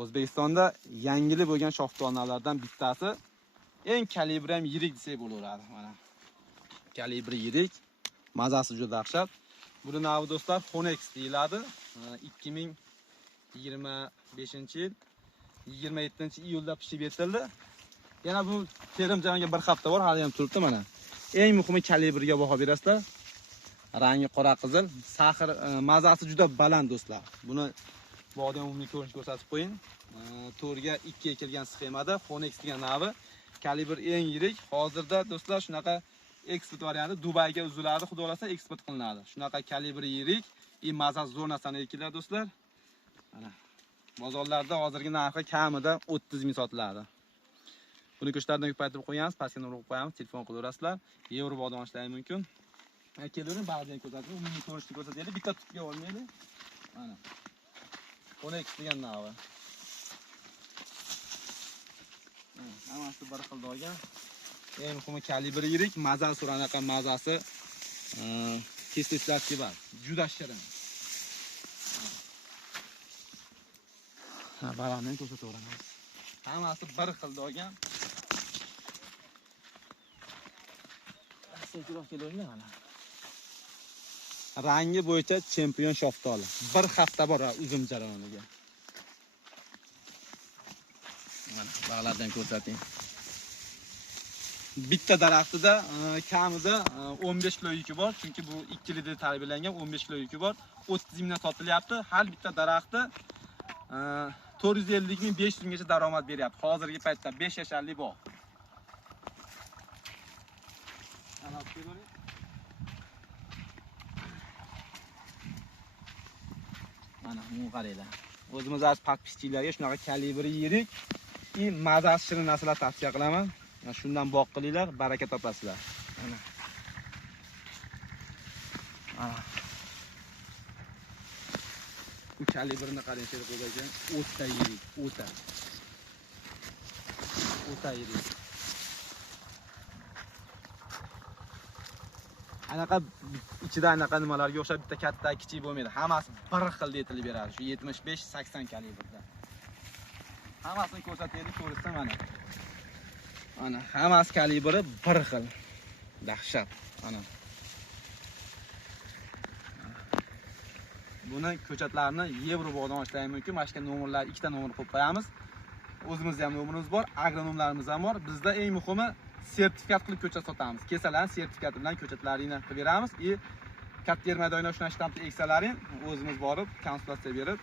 O'zbekistonda yangili bo'lgan shoxtonalardan bittasi, eng kalibri ham yirik desak bo'laveradi. Mana kalibri yirik, mazasi juda dahshat. Buni nomi do'stlar Honex deyiladi. 2025-yil 27-iyulda pishib yetildi. Yana bu terim jaraga bir hafta bor, hali ham turibdi mana. Eng muhimi kalibriga baho berasizlar. Rangi qora qizil, saxir, mazasi juda baland do'stlar. Buni boqda umumiy ko'rinish ko'rsatib qo'ying. To'rga 2 ekilgan sxemada Honex degan navi, kalibr eng yirik. Hozirda do'stlar shunaqa eksport varianti Dubayga uziladi, xudo xolasa eksport qilinadi. Shunaqa kalibri yirik, mazasi zo'r narsani ekilar do'stlar. Mana bozorlarda hozirgi narxi kamida 30 ming sotiladi. Buni ko'chlardan ko'paytirib qo'yamiz, pastga urib qo'yamiz, telefon qilaverasizlar. Yevro bodon ishlashi mumkin. Kelavering, ba'zan ko'rsatib, umumiy ko'rinishni ko'rsataylik. Bitta tutga olmaydi. Mana Honex degan navi. Hammasi bir xil olgan. Eng muhimi kalibri yirik, mazasi suranaqa mazasi kesishlar kibar, juda shirin. Balandini ko'rsataveramiz. Hammasi bir xil olgan. Sekiroq kelaymi mana. Rangi bo'yicha chempion shoftoli. Bir hafta bor uzum jarayoniga. Mana bog'lardan ko'rsating. Bitta daraxtida kamida 15 kilo yuki bor, chunki bu 2 yilda tarbiyalangan, 15 kilo yuki bor. 30 mingdan sotilyapti. Har bitta daraxti 450 ming 500 minggacha daromad beryapti. Hozirgi paytda 5 yasharli bog'. Mana bu qaranglar. O'zimiz az pakpichchilarga shunaqa kalibri yirik, mazasi shirin narsalar tavsiya qilaman. Shundan boq qilinglar, baraka topasizlar. Mana. Bu kalibrini qarang, sher qo'ygan, o'ta yirik, o'ta yirik. Anaqa ichida anaqa nimalarga o'xshab bitta katta, kichik bo'lmaydi. Hammasi bir xil yetilib beradi. Shu 75-80 kalibrda. Hammasini ko'rsataylik, ko'rsa mana. Mana hammasi kalibri bir xil. Dahshat. Mana. Buni ko'chatlarni yevro bog'dan ishlash mumkin. Mana shu nomerlar, ikkita nomer qo'yib qo'yamiz. O'zimizda ham nomerimiz bor, agronomlarimiz ham bor. Bizda eng muhimi sertifikat qilib ko'chat sotamiz. Kesalar sertifikati bilan ko'chatlaringni qilib beramiz. Katta yer maydonida shuna shtampni eksalaring, o'zimiz borib, konsultatsiya berib,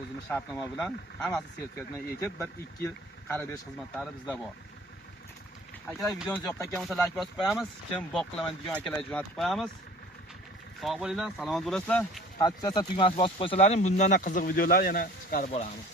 o'zimiz shartnoma bilan hammasi sertifikat bilan ekib, 1-2 yil qarab berish xizmatlari bizda bor. Akalar, videomiz yoqqan bo'lsa like bosib qo'yamiz. Kim boq qilaman degan akalar jo'natib qo'yamiz. Sog' bo'linglar, salomat bo'lasizlar. Ta'kidlasa tugmasini bosib qo'ysalaring, bundan qiziq videolar yana chiqarib boramiz.